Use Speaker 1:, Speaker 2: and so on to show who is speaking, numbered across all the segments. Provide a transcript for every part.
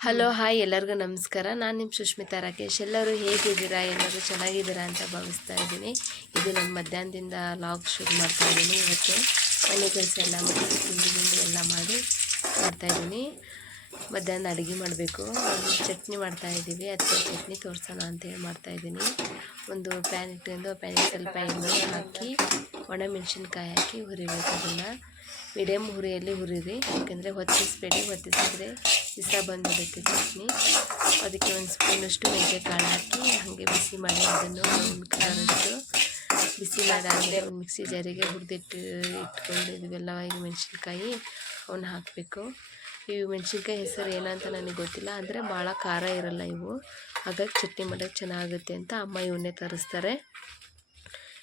Speaker 1: Hello hi ಎಲ್ಲರಿಗೂ ನಮಸ್ಕಾರ. ನಾನು ನಿಮ್ಮ ಸುಷ್ಮಿತಾ ರಾಕೇಶ್. ಎಲ್ಲರೂ ಹೇಗಿದ್ದೀರಾ? ಎಲ್ಲರೂ ಚೆನ್ನಾಗಿದ್ದೀರಾ ಅಂತ ಭಾವಿಸ್ತಾ ಇದ್ದೀನಿ. ಇದು ನಮ್ಮ ಮಧ್ಯಾಹ್ನದಿಂದ ಲಾಗ್ ಶುರು ಮಾಡ್ತಾ ಇದ್ದೀನಿ. ಇವತ್ತು ಮನೆ ಕೆಲಸ ಎಲ್ಲ ಮಾಡಿ ತಿಂಡಿ ತಿಂಡಿ ಎಲ್ಲ ಮಾಡಿ ಮಾಡ್ತಾ ಇದ್ದೀನಿ. ಮಧ್ಯಾಹ್ನ ಅಡುಗೆ ಮಾಡಬೇಕು. ಚಟ್ನಿ ಮಾಡ್ತಾ ಇದ್ದೀವಿ. ಅದಕ್ಕೆ ಚಟ್ನಿ ತೋರಿಸೋಣ ಅಂತೇಳಿ ಮಾಡ್ತಾ ಇದ್ದೀನಿ. ಒಂದು ಪ್ಯಾನ್ ಇಟ್ಕೊಂಡು ಪ್ಯಾನ್ ಸ್ವಲ್ಪ ಎಣ್ಣೆ ಹಾಕಿ ಒಣ ಮೆಣಸಿನ್ಕಾಯಿ ಹಾಕಿ ಹುರಿಬೇಕು ಅದನ್ನು. ಮೀಡಿಯಮ್ ಹುರಿಯಲ್ಲಿ ಹುರಿರಿ. ಯಾಕೆಂದರೆ ಹೊತ್ತಿಸ್ಬೇಡಿ ಹೊತ್ತಿಸಿದ್ರೆ ಇಷ್ಟ ಬಂದಿರುತ್ತೆ ಚಟ್ನಿ. ಅದಕ್ಕೆ ಒಂದು ಸ್ಪೂನಷ್ಟು ಮೆಂತ್ಯಕಾಳು ಹಾಕಿ ಹಾಗೆ ಬಿಸಿ ಮಾಡಿ ಅದನ್ನು ಒಂದು ಬಿಸಿ ಮಾಡಾದಮೇಲೆ ಒಂದು ಮಿಕ್ಸಿ ಜಾರಿಗೆ ಹುರಿದಿಟ್ಟು ಇಟ್ಕೊಂಡು ಇದೆಲ್ಲ ಈ ಮೆಣಸಿನ್ಕಾಯಿ ಅವನ್ನ ಹಾಕಬೇಕು. ಇವು ಮೆಣಸಿನ್ಕಾಯಿ ಹೆಸರು ಏನಂತ ನನಗೆ ಗೊತ್ತಿಲ್ಲ ಅಂದರೆ ಭಾಳ ಖಾರ ಇರಲ್ಲ ಇವು. ಹಾಗಾಗಿ ಚಟ್ನಿ ಮಾಡೋಕ್ಕೆ ಚೆನ್ನಾಗುತ್ತೆ ಅಂತ ಅಮ್ಮ ಇವನ್ನೇ ತರಿಸ್ತಾರೆ.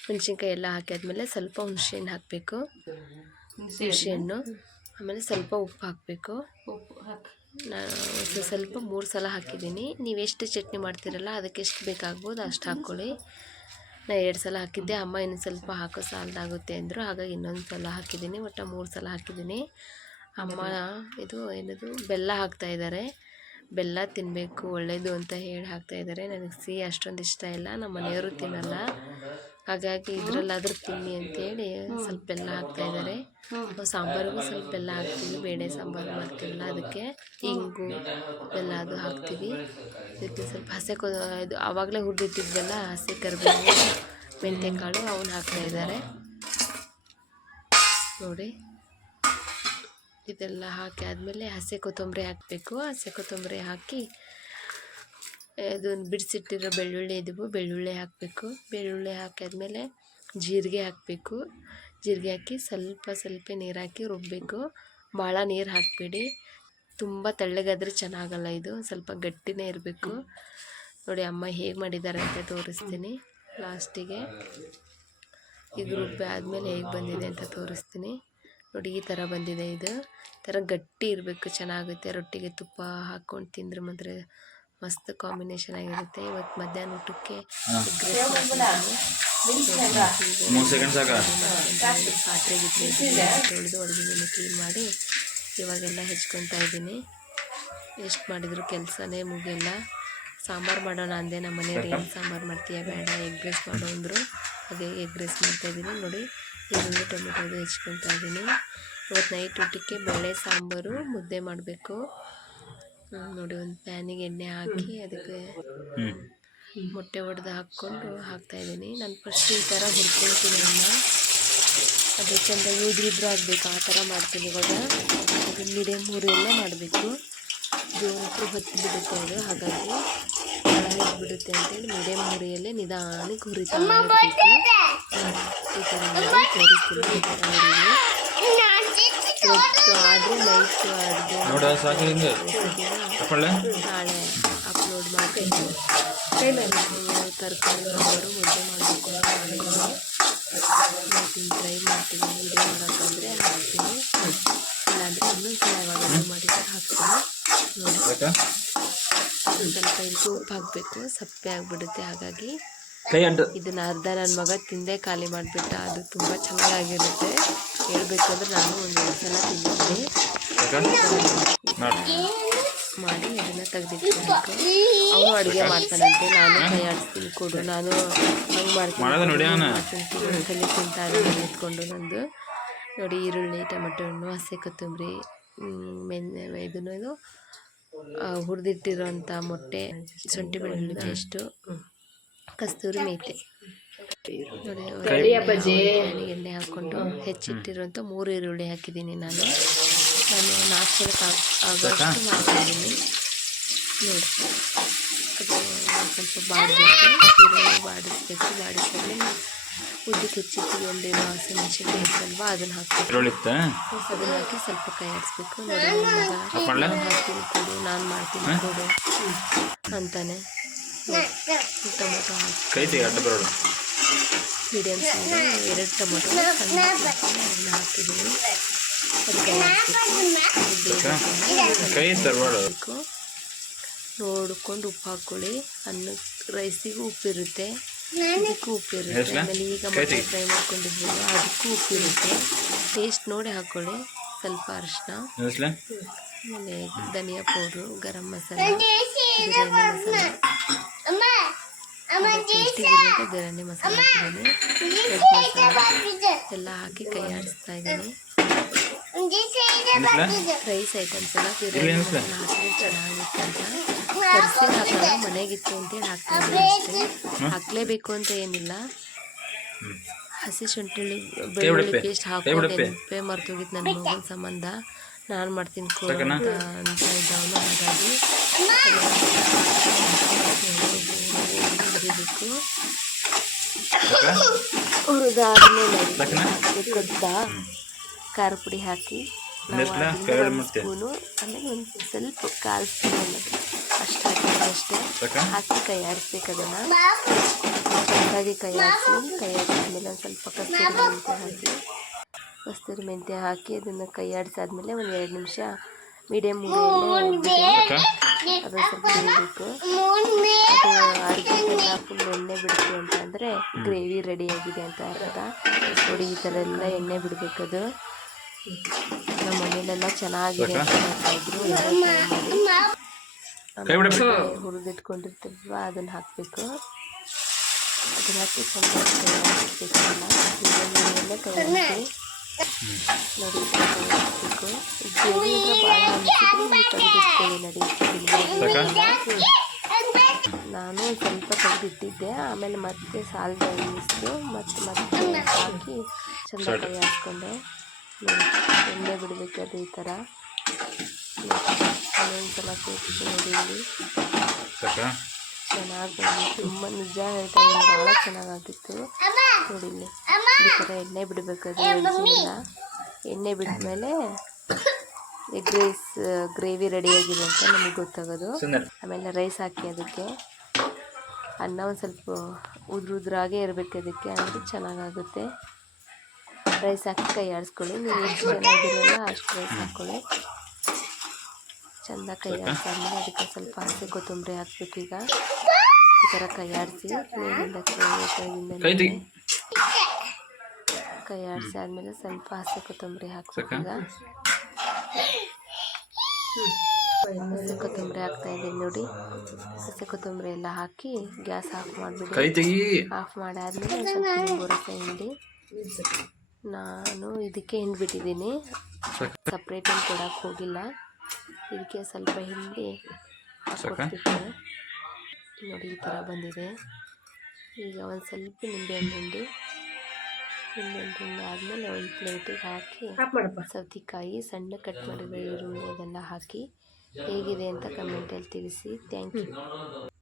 Speaker 1: ಮೆಣಸಿನ್ಕಾಯಿ ಎಲ್ಲ ಹಾಕಿದ್ಮೇಲೆ ಸ್ವಲ್ಪ ಹುಣಸೆಹಣ್ಣು ಹಾಕಬೇಕು. ಹುಣಸೆಹಣ್ಣು. ಆಮೇಲೆ ಸ್ವಲ್ಪ ಉಪ್ಪು ಹಾಕಬೇಕು. ನಾನು ಸ್ವಲ್ಪ ಮೂರು ಸಲ ಹಾಕಿದ್ದೀನಿ. ನೀವು ಎಷ್ಟು ಚಟ್ನಿ ಮಾಡ್ತೀರಲ್ಲ ಅದಕ್ಕೆ ಎಷ್ಟು ಬೇಕಾಗ್ಬೋದು ಅಷ್ಟು ಹಾಕ್ಕೊಳ್ಳಿ ನಾ ಎರಡು ಸಲ ಹಾಕಿದ್ದೆ, ಅಮ್ಮ ಇನ್ನೊಂದು ಸ್ವಲ್ಪ ಹಾಕೋ ಸಾಲದಾಗುತ್ತೆ ಅಂದರು. ಹಾಗಾಗಿ ಇನ್ನೊಂದು ಸಲ ಹಾಕಿದ್ದೀನಿ, ಒಟ್ಟು ಮೂರು ಸಲ ಹಾಕಿದ್ದೀನಿ. ಅಮ್ಮ ಇದು ಏನದು, ಬೆಲ್ಲ ಹಾಕ್ತಾ ಇದ್ದಾರೆ ಬೆಲ್ಲ ತಿನ್ನಬೇಕು ಒಳ್ಳೆಯದು ಅಂತ ಹೇಳಿ ಹಾಕ್ತಾ ಇದ್ದಾರೆ ನನಗೆ ಸಿಹಿ ಅಷ್ಟೊಂದು ಇಷ್ಟ ಇಲ್ಲ. ನಮ್ಮ ಮನೆಯವರು ತಿನ್ನಲ್ಲ. ಹಾಗಾಗಿ ಇದರಲ್ಲಾದ್ರೂ ತಿನ್ನಿ ಅಂತೇಳಿ ಸ್ವಲ್ಪ ಎಲ್ಲ ಹಾಕ್ತಾ ಇದ್ದಾರೆ ಸಾಂಬಾರಿಗೂ ಸ್ವಲ್ಪ ಎಲ್ಲ ಹಾಕ್ತೀವಿ ಬೇಳೆ ಸಾಂಬಾರು ಮಾಡ್ತೀವಲ್ಲ ಅದಕ್ಕೆ ಇಂಗು ಎಲ್ಲ ಅದು ಹಾಕ್ತೀವಿ. ಇದಕ್ಕೆ ಸ್ವಲ್ಪ ಹಸೆ ಕೊ ಇದು ಆವಾಗಲೇ ಹುರಿದಿಟ್ಟಿದ್ವಲ್ಲ ಹಸಿ ಕರಿಬೇವು ಮೆಂತ್ಯಕಾಳು ಅವನ್ನ ಹಾಕ್ತಾ ಇದ್ದಾರೆ ನೋಡಿ. ಇದೆಲ್ಲ ಹಾಕಿ ಆದಮೇಲೆ ಹಸಿ ಕೊತ್ತಂಬರಿ ಹಾಕಬೇಕು. ಹಸಿ ಕೊತ್ತಂಬರಿ ಹಾಕಿ ಅದು ಬಿಡಿಸಿಟ್ಟಿರೋ ಬೆಳ್ಳುಳ್ಳಿ ಇದ್ವು. ಬೆಳ್ಳುಳ್ಳಿ ಹಾಕಬೇಕು. ಬೆಳ್ಳುಳ್ಳಿ ಹಾಕಿದ್ಮೇಲೆ ಜೀರಿಗೆ ಹಾಕಬೇಕು. ಜೀರಿಗೆ ಹಾಕಿ ಸ್ವಲ್ಪ ಸ್ವಲ್ಪ ನೀರು ಹಾಕಿ ರುಬ್ಬಬೇಕು ಭಾಳ ನೀರು ಹಾಕಬೇಡಿ. ತುಂಬ ತೆಳ್ಳಗಾದರೆ ಚೆನ್ನಾಗಲ್ಲ ಇದು. ಸ್ವಲ್ಪ ಗಟ್ಟಿನೇ ಇರಬೇಕು. ನೋಡಿ ಅಮ್ಮ ಹೇಗೆ ಮಾಡಿದ್ದಾರೆ ಅಂತ ತೋರಿಸ್ತೀನಿ. ಲಾಸ್ಟಿಗೆ ಇದು ರುಬ್ಬಿ ಆದಮೇಲೆ ಹೇಗೆ ಬಂದಿದೆ ಅಂತ ತೋರಿಸ್ತೀನಿ. ನೋಡಿ ಈ ಥರ ಬಂದಿದೆ ಇದು. ಈ ಥರ ಗಟ್ಟಿ ಇರಬೇಕು. ಚೆನ್ನಾಗುತ್ತೆ. ರೊಟ್ಟಿಗೆ ತುಪ್ಪ ಹಾಕ್ಕೊಂಡು ತಿಂದರೆ ಮಾತ್ರ ಮಸ್ತ್ ಕಾಂಬಿನೇಷನ್ ಆಗಿರುತ್ತೆ. ಇವತ್ತು ಮಧ್ಯಾಹ್ನ ಊಟಕ್ಕೆ ಪಾತ್ರೆ ತೊಳೆದು ಕ್ಲೀನ್ ಮಾಡಿ ಇವಾಗೆಲ್ಲ ಹೆಚ್ಕೊತಾ ಇದ್ದೀನಿ. ಎಷ್ಟು ಮಾಡಿದ್ರು ಕೆಲಸನೇ ಮುಗಿಯಲ್ಲ. ಸಾಂಬಾರು ಮಾಡೋಣ ಅಂದೆ ನಮ್ಮ ಮನೆಯವ್ರು. ಏನು ಸಾಂಬಾರು ಮಾಡ್ತೀಯ? ಬೇಡ. ಎಗ್ ರೈಸ್ ಮಾಡೋ ಅಂದರು. ಅದೇ ಎಗ್ ರೈಸ್ ಮಾಡ್ತಾಯಿದ್ದೀನಿ ನೋಡಿ ಈರುಳ್ಳಿ ಟೊಮೆಟೊ ಹೆಚ್ಕೊತಾ ಇದ್ದೀನಿ. ಇವತ್ತು ನೈಟ್ ಊಟಕ್ಕೆ ಬೇಳೆ ಸಾಂಬಾರು ಮುದ್ದೆ ಮಾಡಬೇಕು. ನೋಡಿ ಒಂದು ಪ್ಯಾನಿಗೆ ಎಣ್ಣೆ ಹಾಕಿ ಅದಕ್ಕೆ ಮೊಟ್ಟೆ ಒಡೆದು ಹಾಕ್ಕೊಂಡು ಹಾಕ್ತಾಯಿದ್ದೀನಿ ನಾನು ಫಸ್ಟ್ ಈ ಥರ ಹುರ್ಕೊಳ್ತೀನಿ ಅನ್ನ ಅದು ಚೆಂದ ಉದ್ರಿದ್ರು ಆಗಬೇಕು ಆ ಥರ ಮಾಡ್ತೀನಿ ಇವಾಗ. ಅದು ಮೀಡಿಯಮ್ ಎಲ್ಲ ಮಾಡಬೇಕು. ಜೋರು ಹೊತ್ತು ಬಿಡುತ್ತೆ ಅದು ಹಾಗಾಗಿ ಬಿಡುತ್ತೆ ಅಂತೇಳಿ ಮೀಡಿಯಮ್ ಉರಿಯಲ್ಲೇ ನಿಧಾನಕ್ಕೆ ಹುರಿತಾ ಇರಬೇಕು. ಈ ಥರ ಮಾಡಿ ತೋರಿಸ್ತೀನಿ ಈ ಥರ ಇವತ್ತು ಆದರೆ ನೈಟ್ ಅಡುಗೆ
Speaker 2: ನೋಡ ಸಾಕು ಹಿಂಗೆ. ತಕೊಳ್ಳೆ.
Speaker 1: ನಾಳೆ ಅಪ್ಲೋಡ್ ಮಾಡ್ತೀನಿ. ತರಕಾರಿ ಮುದ್ದೆ ಮಾಡಬೇಕು ಮಾಡ್ತೀನಿ ಟ್ರೈ ಮಾಡ್ತೀನಿ ವಿಡಿಯೋ ಮಾಡೋಕ್ಕಂದರೆ ಹಾಕ್ತೀನಿ. ಇಲ್ಲಾಂದರೆ ಇನ್ನೊಂದು ಮಾಡಿದ್ರೆ ಹಾಕ್ತೀನಿ. ನೋಡಿ. ಸ್ವಲ್ಪ ಇದಕ್ಕೆ ಉಪ್ಪು ಹಾಕಬೇಕು ಸಪ್ಪೆ ಆಗಿಬಿಡುತ್ತೆ ಹಾಗಾಗಿ
Speaker 2: ಕೈ
Speaker 1: ಇದನ್ನು ಅರ್ಧ ನನ್ನ ಮಗ ತಿಂದೆ ಖಾಲಿ ಮಾಡಿಬಿಟ್ಟ. ಅದು ತುಂಬ ಚೆನ್ನಾಗಿರುತ್ತೆ ಹೇಳ್ಬೇಕಂದ್ರೆ ನಾನು ಒಂದು ಎರಡು ಸಲ
Speaker 2: ತಿಂದಿದ್ದೆ ಮಾಡಿ
Speaker 1: ಅದನ್ನ ತೆಗೆದಿಟ್ಬೇಕು ಅವನು ಅಡುಗೆ ಮಾಡ್ತಾನಂತೆ. ನಾನು ಕೈ ಆಡಿಸ್ತೀನಿ ಕೊಡು. ನಾನು ಹಂಗೆ ಮಾಡ್ತೀನಿ. ತಿಂತೀನಿ ಕಲಿ ತಿಂತಾ ಇಟ್ಕೊಂಡು ನಂದು. ನೋಡಿ ಈರುಳ್ಳಿ ಟೊಮೆಟೊ ಹಣ್ಣು ಹಸಿ ಕೊತ್ತಂಬರಿ ಮೆನ್ ಇದನ್ನು ಇದು ಹುರಿದಿಟ್ಟಿರೋಂಥ ಮೊಟ್ಟೆ ಶುಂಠಿ ಬೆಳ್ಳುಳ್ಳಿ ಪೇಸ್ಟು ಕಸ್ತೂರಿ ಮೇಥಿ ನೋಡಿ ಎಣ್ಣೆ ಹಾಕ್ಕೊಂಡು ಹೆಚ್ಚಿಟ್ಟಿರುವಂಥ ಮೂರು ಈರುಳ್ಳಿ ಹಾಕಿದ್ದೀನಿ ನಾನು. ನಾನು ನಾಲ್ಕು ಜನಕ್ಕೆ ಆಗೋಷ್ಟು ಮಾಡ್ತಾಯಿದ್ದೀನಿ ನೋಡಿ ಅದು ಸ್ವಲ್ಪ ಬಾಡಿಸ್ಬೇಕು. ಈರುಳ್ಳಿ ಬಾಡಿಸ್ಬೇಕು. ಬಾಡಿಸಿದ್ಮೇಲೆ ಉದ್ದಕ್ಕೆ ಹೆಚ್ಚಿಟ್ಟಿಗೆ ಒಂದೇನು ಹಸಿಮೆಣಸಿನ್ಕಾಯಿ ಇತ್ತಲ್ವ ಅದನ್ನು
Speaker 2: ಹಾಕಿ
Speaker 1: ಅದನ್ನು ಹಾಕಿ ಸ್ವಲ್ಪ ಕೈ ಆಡಿಸ್ಬೇಕು. ನೋಡಿ? ನಾನು ಹಾಕ್ತೀನಿ ಕೊಡು ನಾನು ಮಾಡ್ತೀನಿ ಕೊಡು ಅಂತಾನೆ. ಟೊಮೊಟೊ ಹಾಕಿ
Speaker 2: ಕೈ ಅಡ್ಡ
Speaker 1: ಮೀಡಿಯಮ್ ಸೈಜ್ ಎರಡು ಟೊಮೊಟೊ ಹಾಕಿದ್ದೀನಿ ಅದಕ್ಕೆ
Speaker 2: ಕೈ
Speaker 1: ನೋಡ್ಕೊಂಡು ಉಪ್ಪು ಹಾಕೊಳ್ಳಿ ಅನ್ನ ರೈಸಿಗೂ ಉಪ್ಪಿರುತ್ತೆ. ಇದಕ್ಕೂ ಉಪ್ಪಿರುತ್ತೆ? ಆಮೇಲೆ ಈಗ
Speaker 2: ಮಟನ್.
Speaker 1: ಫ್ರೈ ಮಾಡ್ಕೊಂಡಿದ್ವಲ್ಲ ಅದಕ್ಕೂ ಉಪ್ಪಿರುತ್ತೆ. ಟೇಸ್ಟ್ ನೋಡಿ ಹಾಕೊಳ್ಳಿ ಸ್ವಲ್ಪ ಅರಿಶಿನ ಆಮೇಲೆ ಧನಿಯಾ ಪೌಡ್ರು ಗರಂ ಮಸಾಲ ಬಿರಿಯಾನಿ. ಮಸಾಲ ಜರಣಿ ಮಸಾಲೆ ಹಾಕಿದ್ದೀನಿ ರೆಡ್ ಮಸಾಲ ಎಲ್ಲ ಹಾಕಿ ಕೈ ಆಡಿಸ್ತಾ ಇದ್ದೀನಿ ರೈಸ್ ಐಟಮ್ಸ್ ಎಲ್ಲ ಬಿರಿಯಾನಿ ಮಸಾಲ ಹಾಕಿದ್ರೆ ಚೆನ್ನಾಗಿರುತ್ತೆ ಅಂತ. ತರಿಸಿ ಹಾಕೋಣ ಮನೆಗಿತ್ತು ಅಂತ ಹಾಕ್ತಾ ಇದ್ದೀನಿ ಅಷ್ಟೇ. ಹಾಕ್ಲೇಬೇಕು ಅಂತ ಏನಿಲ್ಲ. ಹಸಿ ಶುಂಠಿ ಬೆಳ್ಳುಳ್ಳಿ ಪೇಸ್ಟ್ ಹಾಕೊಂಡು. ನೆನಪೇ ಮರ್ತೋಗಿತ್ತು ನನ್ನ ಮಗನ ಸಂಬಂಧ. ನಾನು ಮಾಡ್ತೀನಿ? ಅಂತ ಅಂತ ಇದ್ದವನು ಹಾಗಾಗಿ ಹುರಿಬೇಕು ಹುರಿದಾದ್ಮೇಲೆ
Speaker 2: ಸಾಕನಾ?
Speaker 1: ಗೊತ್ತ ಖಾರ ಪುಡಿ ಹಾಕಿ ಸ್ಪೂನು ಆಮೇಲೆ ಒಂದು ಸ್ವಲ್ಪ ಕಾಲು ಸ್ಪೂನ್ ಅಷ್ಟು ಹಾಕಿದ್ರೆ ಅಷ್ಟೇ. ಹಾಕಿ ಕೈ ಆಡಿಸ್ಬೇಕು ಅದನ್ನು. ಚೆನ್ನಾಗಿ ಕೈ ಆಡಿಸಿ ಕೈ ಆಡಿಸಿದ್ಮೇಲೆ ಒಂದು ಸ್ವಲ್ಪ ಕಸ್ತೂರಿ ಮೆಂತ್ಯ ಹಾಕಿ ಕಸ್ತೂರಿ ಮೆಂತ್ಯ ಹಾಕಿ ಅದನ್ನು ಕೈ ಆಡಿಸಾದ್ಮೇಲೆ ಒಂದು ಎರಡು ನಿಮಿಷ ಮೀಡಿಯಮ್
Speaker 2: ಅದನ್ನು
Speaker 1: ಅದು ಸ್ವಲ್ಪ ಬೇಯಬೇಕು ಅದು ಎಣ್ಣೆ ಬಿಡುತ್ತೆ ಅಂತ ಅಂದರೆ ಗ್ರೇವಿ ಆಗಿದೆ ಅಂತ ಅರ್ಥ. ನೋಡಿ ಈ ಥರ ಎಲ್ಲ ಎಣ್ಣೆ ಬಿಡಬೇಕದು. ನಮ್ಮ ಮನೇಲೆಲ್ಲ ಚೆನ್ನಾಗಿದೆ ಅಂತ. ಹುರಿದಿಟ್ಕೊಂಡಿರ್ತೀವಲ್ವ ಅದನ್ನು ಹಾಕಬೇಕು. ಅದನ್ನ ಹಾಕಿ ಚೆನ್ನಾಗಿ ನೋಡಿ ಹಾಕಬೇಕು. ಗ್ರೇವಿ ಭಾಳ ಅನಿಸಿದ್ರೆ ನೀವು ತೆಗೆದಿಟ್ಕೊಳ್ಳಿ ನಡಿ. ನಾನು ಸ್ವಲ್ಪ ತೆಗೆದಿಟ್ಟಿದ್ದೆ ಆಮೇಲೆ ಮತ್ತೆ ಸಾಲದ ಅನ್ನಿಸ್ತು ಮತ್ತೆ ಮತ್ತೆ ಹಾಕಿ ಚೆಂದ ಕೈ ಹಾಕ್ಕೊಂಡೆ. ಎಣ್ಣೆ ಬಿಡಬೇಕು ಅದು ಈ ಥರ ಸಲ ತೋರಿಸಿ ನೋಡಿ ಇಲ್ಲಿ.
Speaker 2: ಸಾಕಾ
Speaker 1: ಚೆನ್ನಾಗಿ ಬಂದಿತ್ತು. ತುಂಬ ನಿಜ ಹೇಳ್ತಾ ಭಾಳ ಚೆನ್ನಾಗಾಗಿತ್ತು. ನೋಡಿ ಇಲ್ಲಿ. ಈ ಥರ ಎಣ್ಣೆ ಬಿಡಬೇಕಾದ್ರೆ ಎಣ್ಣೆ ಬಿಟ್ಟ ಎಣ್ಣೆ ಬಿಟ್ಟಮೇಲೆ ಎಗ್ ರೈಸ್ ಗ್ರೇವಿ ರೆಡಿಯಾಗಿದೆ ಅಂತ ನಮಗೆ ಗೊತ್ತಾಗೋದು. ಆಮೇಲೆ ರೈಸ್ ಹಾಕಿ ಅದಕ್ಕೆ. ಅನ್ನ ಒಂದು ಸ್ವಲ್ಪ ಉದ್ರ ಉದ್ರಾಗೆ ಇರಬೇಕು ಅದಕ್ಕೆ ಅಂದರೆ ಚೆನ್ನಾಗಾಗುತ್ತೆ. ರೈಸ್ ಹಾಕಿ ಕೈ ಆಡಿಸ್ಕೊಳ್ಳಿ. ನೀವು ಎಷ್ಟು ಜನ ಇದ್ದೀರಲ್ಲ ಅಷ್ಟು ರೈಸ್ ಹಾಕ್ಕೊಳ್ಳಿ ಚೆಂದ ಕೈ ಆಡಿಸಾದ್ಮೇಲೆ ಅದಕ್ಕೆ ಸ್ವಲ್ಪ ಹಸಿ ಕೊತ್ತಂಬರಿ ಹಾಕ್ಬೇಕು ಈಗ. ಈ ಥರ ಕೈ ಆಡಿಸಿ ಮೇಲಿಂದ ಕೈಯಿಂದ
Speaker 2: ಕೈ
Speaker 1: ಆಡಿಸಿ ಆದಮೇಲೆ ಸ್ವಲ್ಪ ಹಸಿ ಕೊತ್ತಂಬರಿ ಹಾಕ್ಬೇಕು ಈಗ. ಹಸಿ ಕೊತ್ತಂಬರಿ ಹಾಕ್ತಾ ಇದ್ದೀನಿ ನೋಡಿ. ಹಸಿ ಕೊತ್ತಂಬರಿ ಎಲ್ಲ ಹಾಕಿ ಗ್ಯಾಸ್ ಆಫ್ ಮಾಡಿಬಿಡಿ. ಆಫ್ ಮಾಡಾದ್ಮೇಲೆ ಸ್ವಲ್ಪ ನಿಂಬು ಹಿಂಡಿ. ನಾನು ಇದಕ್ಕೆ ಹಿಂಡ್ಬಿಟ್ಟಿದ್ದೀನಿ. ಸಪ್ರೇಟ್ ಏನು ಕೊಡೋಕೆ ಹೋಗಿಲ್ಲ. ಇದಕ್ಕೆ ಸ್ವಲ್ಪ ಹಿಂಡಿ? ನೋಡಿ ಈ ಥರ ಬಂದಿದೆ. ಈಗ ಒಂದು ಸ್ವಲ್ಪ ನಿಂಬೆಹಣ್ಣು ಹಿಂಡಿ. ನಿಂಬೆಹಣ್ಣು ಹಿಂಡಿ ಆದಮೇಲೆ ಒಂದು ಪ್ಲೇಟಿಗೆ ಹಾಕಿ ಸೌತೆಕಾಯಿ ಸಣ್ಣ ಕಟ್ ಮಾಡಿದ ಈರುಳ್ಳಿ ಅದೆಲ್ಲ ಹಾಕಿ ಹೇಗಿದೆ ಅಂತ ಕಮೆಂಟಲ್ಲಿ ತಿಳಿಸಿ ಥ್ಯಾಂಕ್ ಯು